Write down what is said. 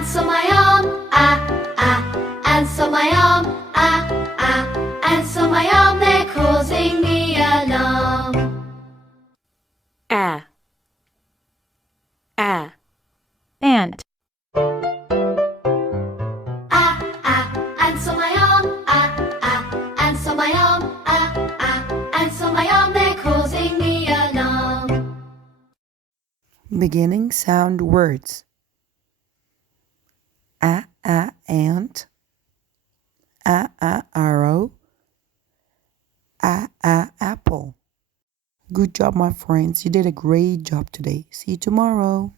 ants on my arm, ants on my arm, ants on my arm, they're causing me alarm. A ant, Ants on my arm, ants on my arm, ants on my arm, they're causing me alarm. Beginning sound words. Ant. Arrow. Apple. Good job, my friends. You did a great job today. See you tomorrow.